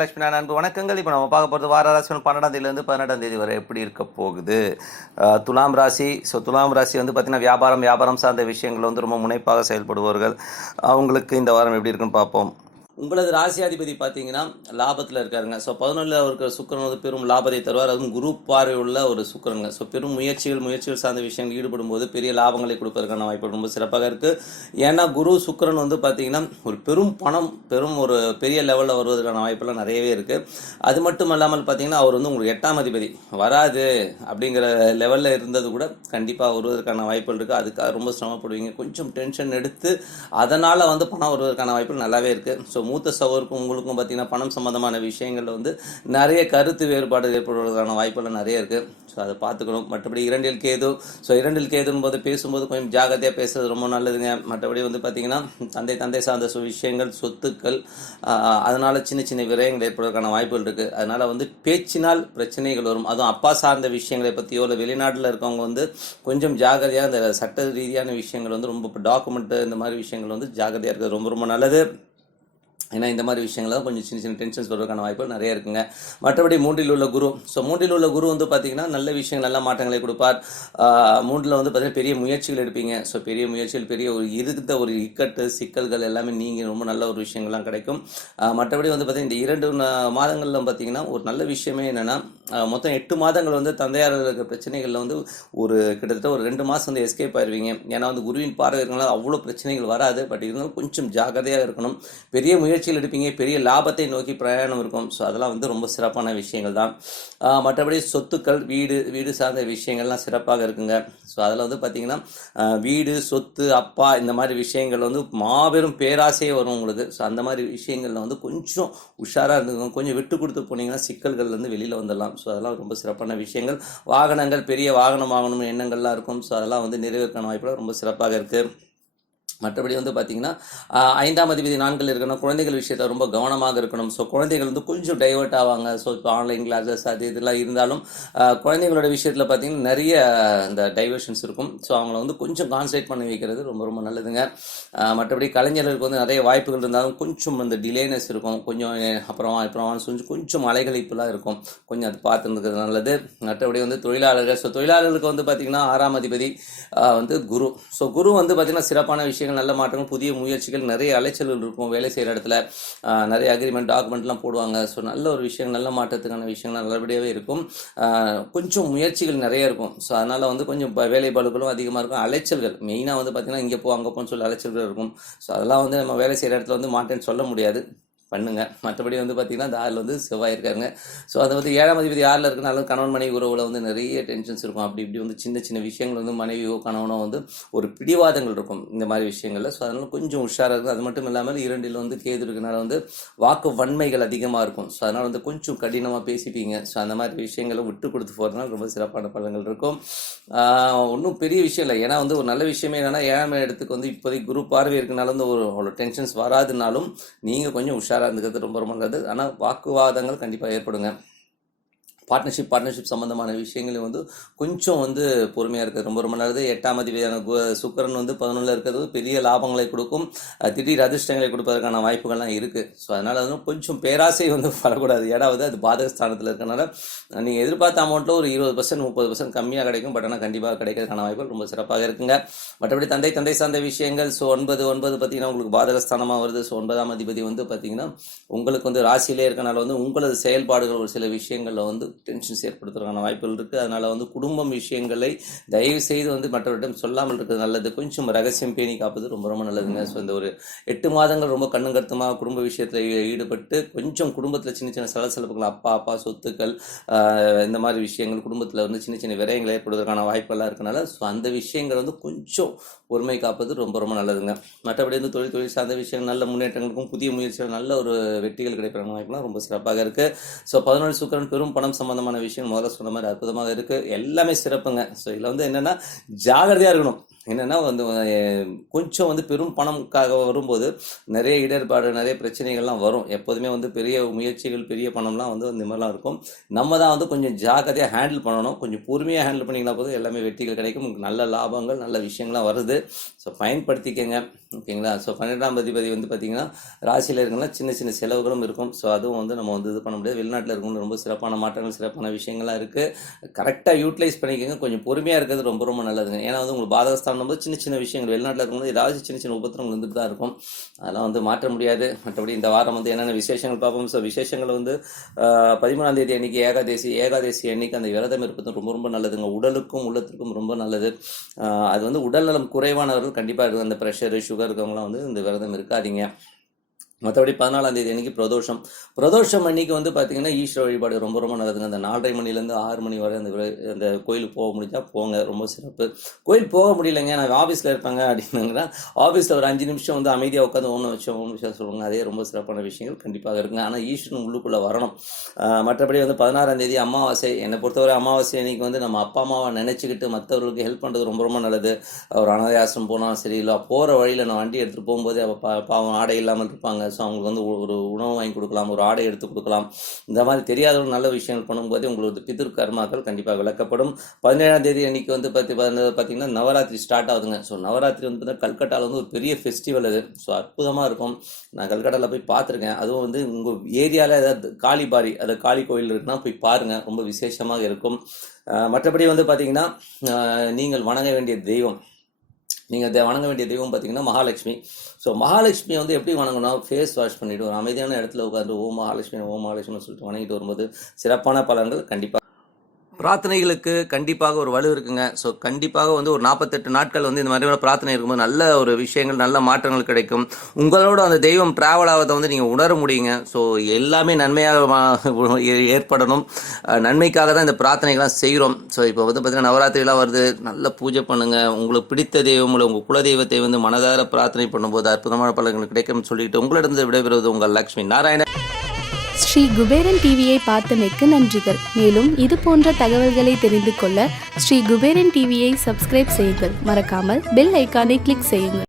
லட்சுமி அன்பு வணக்கங்கள். இப்போ நம்ம பார்க்க போகிறது வார ராசி 12ஆம் தேதியிலேருந்து 18ஆம் தேதி வரை எப்படி இருக்க போகுது. துலாம் ராசி. துலாம் ராசி வந்து பார்த்திங்கன்னா வியாபாரம் சார்ந்த விஷயங்கள் வந்து ரொம்ப முனைப்பாக செயல்படுவார்கள். அவங்களுக்கு இந்த வாரம் எப்படி இருக்குன்னு பார்ப்போம். உங்களது ராசியாதிபதி பார்த்தீங்கன்னா லாபத்தில் இருக்காருங்க. 11ல் இருக்கிற சுக்கிரன் வந்து பெரும் லாபத்தை தருவார். அதுவும் குரு பார்வை உள்ள ஒரு சுக்கிரனுங்க. பெரும் முயற்சிகள் சார்ந்த விஷயங்கள் ஈடுபடும் போது பெரிய லாபங்களை கொடுப்பதற்கான வாய்ப்பு ரொம்ப சிறப்பாக இருக்குது. ஏன்னா குரு சுக்கிரன் வந்து பார்த்தீங்கன்னா ஒரு பெரும் ஒரு பெரிய லெவலில் வருவதற்கான வாய்ப்பெல்லாம் நிறையவே இருக்குது. அது மட்டும் இல்லாமல் பார்த்தீங்கன்னா அவர் வந்து உங்களுக்கு 8ஆம் அதிபதி வராது அப்படிங்கிற லெவலில் இருந்தது கூட கண்டிப்பாக வருவதற்கான வாய்ப்புகள் இருக்குது. அதுக்காக ரொம்ப சிரமப்படுவீங்க. கொஞ்சம் டென்ஷன் எடுத்து அதனால் வந்து பணம் வருவதற்கான வாய்ப்புகள் நல்லாவே இருக்குது. மூத்த சகோதரருக்கும் உங்களுக்கும் பார்த்தீங்கன்னா பணம் சம்பந்தமான விஷயங்களில் வந்து நிறைய கருத்து வேறுபாடு ஏற்படுவதற்கான வாய்ப்புகள் நிறைய இருக்குது. ஸோ அதை பார்த்துக்கணும். மற்றபடி 2ல் கேது. 2ல் கேதுன்னு போது பேசும்போது கொஞ்சம் ஜாகிரதையாக பேசுறது ரொம்ப நல்லதுங்க. மற்றபடி வந்து பார்த்தீங்கன்னா தந்தை சார்ந்த விஷயங்கள், சொத்துக்கள், அதனால் சின்ன விரயங்கள் ஏற்படுவதற்கான வாய்ப்புகள் இருக்குது. அதனால் வந்து பேச்சினால் பிரச்சனைகள் வரும். அதுவும் அப்பா சார்ந்த விஷயங்களை பற்றியோ இல்லை வெளிநாட்டில் இருக்கவங்க வந்து கொஞ்சம் ஜாகிரதையாக இந்த சட்ட ரீதியான விஷயங்கள் வந்து ரொம்ப டாக்குமெண்ட்டு இந்த மாதிரி விஷயங்கள் வந்து ஜாகிரதையாக இருக்கிறது ரொம்ப நல்லது. ஏன்னா இந்த மாதிரி விஷயங்கள் கொஞ்சம் சின்ன டென்ஷன்ஸ் வருவதற்கான வாய்ப்புகள் நிறைய இருக்குங்க. மற்றபடி 3ல் உள்ள குரு. 3ல் உள்ள குரு வந்து பார்த்தீங்கன்னா நல்ல விஷயங்கள், நல்ல மாற்றங்களை கொடுப்பார். 3ல் வந்து பார்த்தீங்கன்னா பெரிய முயற்சிகள் எடுப்பீங்க. பெரிய முயற்சிகள், பெரிய ஒரு இக்கட்டு சிக்கல்கள் எல்லாமே நீங்கள் ரொம்ப நல்ல ஒரு விஷயங்கள்லாம் கிடைக்கும். மற்றபடி வந்து பார்த்தீங்கன்னா இந்த 2 மாதங்களில் பார்த்தீங்கன்னா ஒரு நல்ல விஷயமே என்னென்னா மொத்தம் 8 மாதங்கள் வந்து தந்தையார் இருக்கிற பிரச்சனைகளில் வந்து கிட்டத்தட்ட ஒரு 2 மாதம் வந்து எஸ்கேப் ஆயிடுவீங்க. ஏன்னா வந்து குருவின் பார்வை இருக்கனால அவ்வளோ பிரச்சனைகள் வராது. பட் இருந்தாலும் கொஞ்சம் ஜாகிரதையாக இருக்கணும். பெரிய முயற்சிகள் எடுப்பீங்க. பெரிய லாபத்தை நோக்கி பிரயாணம் இருக்கும். அதெல்லாம் வந்து ரொம்ப சிறப்பான விஷயங்கள் தான். மற்றபடி சொத்துக்கள், வீடு சார்ந்த விஷயங்கள்லாம் சிறப்பாக இருக்குங்க. அதில் வந்து பார்த்தீங்கன்னா வீடு, சொத்து, அப்பா இந்த மாதிரி விஷயங்கள் வந்து மாபெரும் பேராசையே வரும் உங்களுக்கு. அந்த மாதிரி விஷயங்களில் வந்து கொஞ்சம் உஷாராக இருந்துக்கோங்க. கொஞ்சம் விட்டு கொடுத்து போனீங்கன்னா சிக்கல்கள்லேருந்து வெளியில் வந்துடலாம். அதெல்லாம் ரொம்ப சிறப்பான விஷயங்கள். வாகனங்கள், பெரிய வாகனம் வாங்கணும்னு எண்ணங்கள்லாம் இருக்கும். அதெல்லாம் வந்து நிறைவேற்கான வாய்ப்புகள் ரொம்ப சிறப்பாக இருக்குது. மற்றபடி வந்து பார்த்தீங்கன்னா 5ஆம் அதிபதி 4ல் இருக்கணும். குழந்தைகள் விஷயத்தில் ரொம்ப கவனமாக இருக்கணும். குழந்தைகள் வந்து கொஞ்சம் டைவர்ட் ஆவாங்க. இப்போ ஆன்லைன் கிளாஸஸ் அது இதெல்லாம் இருந்தாலும் குழந்தைங்களோட விஷயத்தில் பார்த்தீங்கன்னா நிறைய இந்த டைவர்ஷன்ஸ் இருக்கும். அவங்கள வந்து கொஞ்சம் கான்சன்ட்ரேட் பண்ணி வைக்கிறது ரொம்ப நல்லதுங்க. மற்றபடி கலைஞர்களுக்கு வந்து நிறைய வாய்ப்புகள் இருந்தாலும் கொஞ்சம் அந்த டிலேனஸ் இருக்கும். கொஞ்சம் அப்புறம் கொஞ்சம் அலைகழிப்புலாம் இருக்கும். கொஞ்சம் அது பார்த்துருக்கிறது நல்லது. மற்றபடி வந்து தொழிலாளர்களுக்கு வந்து பார்த்தீங்கன்னா 6ஆம் அதிபதி வந்து குரு. குரு வந்து பார்த்தீங்கன்னா சிறப்பான விஷயம், நல்ல மாற்றங்கள், புதிய முயற்சிகள், நிறைய அலைச்சல்கள் இருக்கும். வேலை செய்கிற இடத்துல நிறைய அக்ரிமெண்ட் டாக்குமெண்ட்லாம் போடுவாங்க. நல்ல ஒரு விஷயம், நல்ல மாற்றத்துக்கான விஷயங்கள் நல்லபடியாகவே இருக்கும். கொஞ்சம் முயற்சிகள் நிறைய இருக்கும். அதனால் வந்து கொஞ்சம் வேலை பளுக்களும் அதிகமாக இருக்கும். அலைச்சல்கள் மெயினாக வந்து பார்த்திங்கன்னா இங்கே அங்கே போன்னு சொல்லி அலைச்சல்கள் இருக்கும். அதெல்லாம் வந்து நம்ம வேலை செய்கிற இடத்துல வந்து மாட்டேன்னு சொல்ல முடியாது, பண்ணுங்க. மற்றபடி வந்து பார்த்தீங்கன்னா இந்த 6ல் வந்து செவ்வாய் இருக்காருங்க. அது வந்து 7ஆம் அதிபதி 6ல் இருக்கனால கணவன் மனைவி உறவில் வந்து நிறைய டென்ஷன்ஸ் இருக்கும். இப்படி வந்து சின்ன விஷயங்கள் வந்து மனைவியோ கணவனோ வந்து ஒரு பிடிவாதங்கள் இருக்கும் இந்த மாதிரி விஷயங்களில். அதனால் கொஞ்சம் உஷாராக இருக்கும். அது மட்டும் இல்லாமல் 2ல் வந்து கேது இருக்கனால வந்து வாக்கு வன்மைகள் அதிகமாக இருக்கும். அதனால் வந்து கொஞ்சம் கடினமாக பேசிப்பீங்க. அந்த மாதிரி விஷயங்களை விட்டு கொடுத்து போகிறதுனால ரொம்ப சிறப்பான பலன்கள் இருக்கும். ஒன்றும் பெரிய விஷயம் இல்லை. ஏன்னா வந்து ஒரு நல்ல விஷயமே என்னென்னா 7ஆம் இடத்துக்கு வந்து இப்போதைக்கு குரு பார்வை இருக்கனால வந்து அவ்வளோ டென்ஷன்ஸ் வராதுனாலும் நீங்கள் கொஞ்சம் உஷாராக இருந்துக்கிறது ரொம்ப நல்லது. ஆனால் வாக்குவாதங்கள் கண்டிப்பாக ஏற்படுங்க. பார்ட்னர்ஷிப் சம்பந்தமான விஷயங்களும் வந்து கொஞ்சம் வந்து பொறுமையாக இருக்கிறது ரொம்ப நல்லது. 8ஆம் அதிபதியான சுக்கிரன் வந்து 11ல் இருக்கிறது பெரிய லாபங்களை கொடுக்கும். திடீர் அதிர்ஷ்டங்களை கொடுப்பதற்கான வாய்ப்புகள்லாம் இருக்குது. அதனால் வந்து கொஞ்சம் பேராசை வந்து வரக்கூடாது. ஏன்னா வந்து அது பாதகஸ்தானத்தில் இருக்கிறனால நீங்கள் எதிர்பார்த்த அமௌண்ட்டில் ஒரு 20% 30% கம்மியாக கிடைக்கும். பட் ஆனால் கண்டிப்பாக கிடைக்கிறதுக்கான வாய்ப்புகள் ரொம்ப சிறப்பாக இருக்குங்க. மற்றபடி தந்தை சார்ந்த விஷயங்கள் 9 பார்த்தீங்கன்னா உங்களுக்கு பாதகஸ்தானமாக வருது. 9ஆம் அதிபதி வந்து பார்த்தீங்கன்னா உங்களுக்கு வந்து ராசியிலே இருக்கனால வந்து உங்களது செயல்பாடுகள் ஒரு சில விஷயங்களில் வந்து டென்ஷன்ஸ் ஏற்படுத்துறதுக்கான வாய்ப்புகள் இருக்குது. அதனால் வந்து குடும்பம் விஷயங்களை தயவு செய்து வந்து மற்றவரிடம் சொல்லாமல் இருக்கிறது நல்லது. கொஞ்சம் ரகசியம் பேணி காப்பது ரொம்ப நல்லதுங்க. இந்த ஒரு 8 மாதங்கள் ரொம்ப கண்ணும் கருத்துமாக குடும்ப விஷயத்தில் ஈடுபட்டு கொஞ்சம் குடும்பத்தில் சின்ன சலசலப்புகள், அப்பா சொத்துக்கள், இந்த மாதிரி விஷயங்கள் குடும்பத்தில் வந்து சின்ன விரயங்கள் ஏற்படுவதற்கான வாய்ப்பெல்லாம் இருக்கனால அந்த விஷயங்கள் வந்து கொஞ்சம் பொறுமை காப்பது ரொம்ப நல்லதுங்க. மற்றபடி வந்து தொழில் சார்ந்த விஷயங்கள் நல்ல முன்னேற்றங்களுக்கும் புதிய முயற்சிகள் நல்ல ஒரு வெற்றிகள் கிடைக்கிற வாய்ப்புலாம் ரொம்ப சிறப்பாக இருக்குது. 11 சுக்கிரன் பெரும் பணம் சம்பந்தமான விஷயம் முதல்ல சொன்ன மாதிரி அற்புதமாக இருக்குது. எல்லாமே சிறப்புங்க. இதில் வந்து என்னென்னா ஜாகிரதையாக இருக்கணும். என்னென்னா வந்து கொஞ்சம் வந்து பெரும் பணம்காக வரும்போது நிறைய இடர்பாடு நிறைய பிரச்சனைகள்லாம் வரும். எப்போதுமே வந்து பெரிய முயற்சிகள் பெரிய பணம்லாம் வந்து இந்த மாதிரிலாம் இருக்கும். நம்ம தான் வந்து கொஞ்சம் ஜாக்கிரதையாக ஹேண்டில் பண்ணணும். கொஞ்சம் பொறுமையாக ஹேண்டில் பண்ணிங்கன்னா போதும் எல்லாமே வெற்றிகள் கிடைக்கும். உங்களுக்கு நல்ல லாபங்கள் நல்ல விஷயங்கள்லாம் வருது. ஸோ பயன்படுத்திக்கங்க. ஓகேங்களா? ஸோ 12ஆம் அதிபதி வந்து பார்த்திங்கன்னா ராசியில் இருக்குன்னா சின்ன சின்ன செலவுகளும் இருக்கும். ஸோ அதுவும் வந்து நம்ம வந்து இது பண்ண முடியாது. வெளிநாட்டில் இருக்கணும் ரொம்ப சிறப்பான மாற்றங்கள் சிறப்பான விஷயங்கள்லாம் இருக்குது. கரெக்டாக யூட்டிலைஸ் பண்ணிக்கோங்க. கொஞ்சம் பொறுமையாக இருக்கிறது ரொம்ப ரொம்ப நல்லதுங்க. ஏன்னா வந்து உங்களுக்கு பாதகஸ்தானம் போது சின்ன சின்ன விஷயங்கள் வெளிநாட்டில் இருக்கும்போது ஏதாவது சின்ன சின்ன உபத்திரங்கள் வந்துட்டு தான் இருக்கும். அதெல்லாம் வந்து மாற்ற முடியாது. மற்றபடி இந்த வாரம் வந்து என்னென்ன விசேஷங்கள் பார்ப்போம். ஸோ விசேஷங்கள் வந்து 13ஆம் தேதி அன்றைக்கி ஏகாதேசி அன்றைக்கி அந்த விரதம் இருப்பது ரொம்ப ரொம்ப நல்லதுங்க. உடலுக்கும் உள்ளத்திற்கும் ரொம்ப நல்லது. அது வந்து உடல்நலம் குறைவானவர்கள் கண்டிப்பாக இருக்குது. அந்த ப்ரெஷரு சுகர் இருக்கவங்களாம் வந்து இந்த விரதம் இருக்காதீங்க. மற்றபடி 14ஆம் தேதி அன்றைக்கி பிரதோஷம் அன்றைக்கி வந்து பார்த்திங்கன்னா ஈஸ்வர வழிபாடு ரொம்ப ரொம்ப நல்லதுங்க. அந்த 4:30 மணிலேருந்து 6 மணி வரை அந்த கோயிலுக்கு போக முடிஞ்சால் போங்க, ரொம்ப சிறப்பு. கோயில் போக முடியலைங்க நான் ஆஃபீஸில் இருப்பாங்க அப்படின்னாங்கன்னா ஆஃபீஸில் ஒரு 5 நிமிஷம் வந்து அமைதியாக உட்காந்து ஓம் விஷயம் சொல்லுவாங்க. அதே ரொம்ப சிறப்பான விஷயங்கள் கண்டிப்பாக இருக்குங்க. ஆனால் ஈஸ்வரன் உள்ளுக்குள்ளே வரணும். மற்றபடி வந்து 16ஆம் தேதி அமாவாசை. என்னை பொறுத்தவரை அமாவாசை அன்றைக்கி வந்து நம்ம அப்பா அம்மாவை நினச்சிக்கிட்டு மற்றவர்களுக்கு ஹெல்ப் பண்ணுறது ரொம்ப ரொம்ப நல்லது. ஒரு அனாதை ஆசிரமம் போனால் சரி, இல்லை போகிற வழியில் நான் வண்டி எடுத்துகிட்டு போகும்போது பாவம் ஆடை இல்லாமல் இருப்பாங்க. ஸோ அவங்களுக்கு வந்து ஒரு உணவு வாங்கி கொடுக்கலாம், ஒரு ஆடை எடுத்து கொடுக்கலாம். இந்த மாதிரி தெரியாதவங்க நல்ல விஷயங்கள் பண்ணும்போது உங்களுக்கு பிதிர் கர்மாக்கள் கண்டிப்பாக விளக்கப்படும். 17ஆம் தேதி அன்றைக்கி வந்து பார்த்திங்கன்னா நவராத்திரி ஸ்டார்ட் ஆகுதுங்க. ஸோ நவராத்திரி வந்து பார்த்தீங்கன்னா கல்கட்டாவில் வந்து ஒரு பெரிய ஃபெஸ்டிவல் அது. ஸோ அற்புதமாக இருக்கும். நான் கல்கட்டாவில் போய் பார்த்துருக்கேன். அதுவும் வந்து உங்கள் ஏரியாவில் ஏதாவது காளி கோயில் இருக்குன்னா போய் பாருங்கள், ரொம்ப விசேஷமாக இருக்கும். மற்றபடி வந்து பார்த்திங்கன்னா நீங்கள் வணங்க வேண்டிய தெய்வம் பார்த்திங்கன்னா மகாலட்சுமி. ஸோ மகாலட்சுமியை வந்து எப்படி வணங்கணும்? ஃபேஸ் வாஷ் பண்ணிவிட்டு ஒரு அமைதியான இடத்துல உட்காந்து ஓம் மகாலட்சுமின்னு சொல்லிட்டு வணங்கிட்டு வரும்போது சிறப்பான பலன்கள் கண்டிப்பாக. பிரார்த்தனைகளுக்கு கண்டிப்பாக ஒரு வலு இருக்குங்க. ஸோ கண்டிப்பாக வந்து ஒரு 48 நாட்கள் வந்து இந்த மாதிரியான பிரார்த்தனை இருக்கும்போது நல்ல ஒரு விஷயங்கள் நல்ல மாற்றங்கள் கிடைக்கும். உங்களோட அந்த தெய்வம் ட்ராவல் ஆகிறத வந்து நீங்கள் உணர முடியுங்க. ஸோ எல்லாமே நன்மையாக ஏற்படணும். நன்மைக்காக தான் இந்த பிரார்த்தனைகள்லாம் செய்கிறோம். ஸோ இப்போ வந்து பார்த்திங்கன்னா நவராத்திரிலாம் வருது. நல்ல பூஜை பண்ணுங்கள். உங்களுக்கு பிடித்த தெய்வம் உங்கள் குலதெய்வத்தை வந்து மனதார பிரார்த்தனை பண்ணும்போது அற்புதமான பலன்கள் கிடைக்கும்னு சொல்லிட்டு உங்களிடம் விடைபெறுவது உங்கள் லக்ஷ்மி நாராயணன். ஸ்ரீ குபேரன் டிவியை பார்த்தமைக்கு நன்றிகள். மேலும் இது போன்ற தகவல்களை தெரிந்து கொள்ள ஸ்ரீ குபேரன் டிவியை சப்ஸ்கிரைப் செய்யுங்கள். மறக்காமல் பெல் ஐக்கானை கிளிக் செய்யுங்கள்.